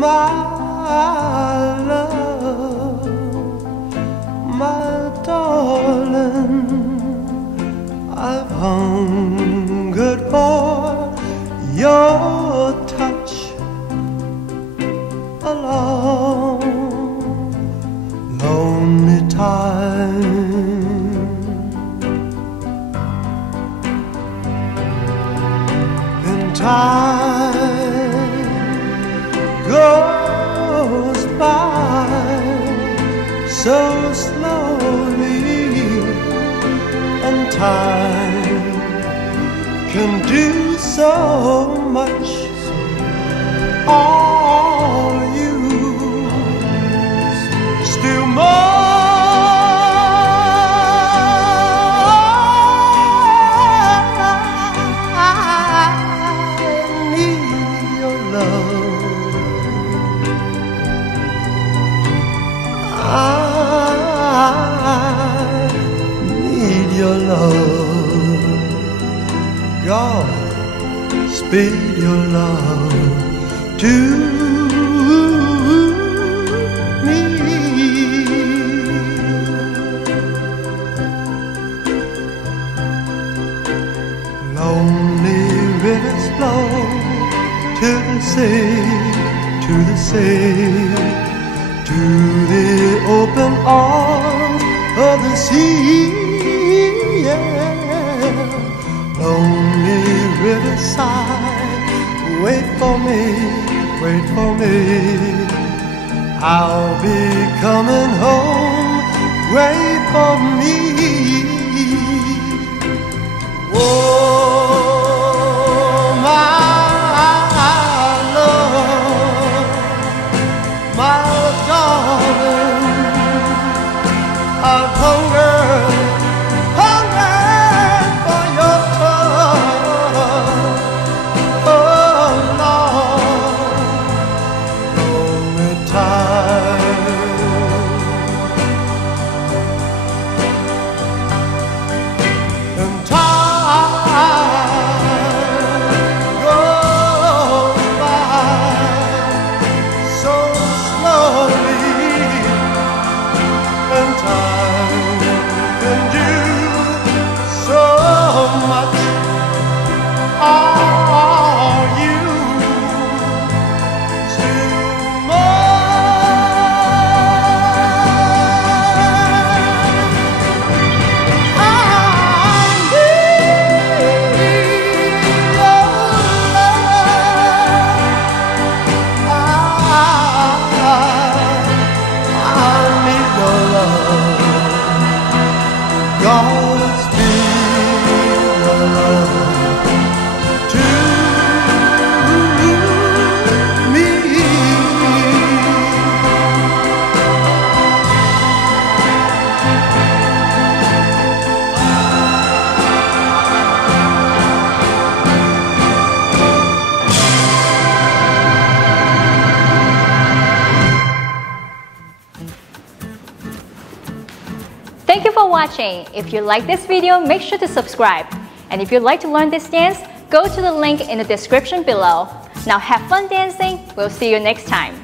my love, my darling, I've hungered for your touch a long, lonely time. And time goes by so slowly, and time can do so much. All you still more. I need your love. I need your love. God, speed your love to me. Lonely rivers flow to the sea, to the sea, to the open arms of the sea. Yeah. Lonely riverside, wait for me, wait for me. I'll be coming home, wait for me. Oh, my love, my darling, I've hungered for your touch. Oh, Lord, lonely time. And time goes by so slowly, and time can do so much. Are you still mine? I need your love. I need your love. God, speed your love to me. Thank you for watching. If you like this video, make sure to subscribe. And if you'd like to learn this dance, go to the link in the description below. Now have fun dancing. We'll see you next time.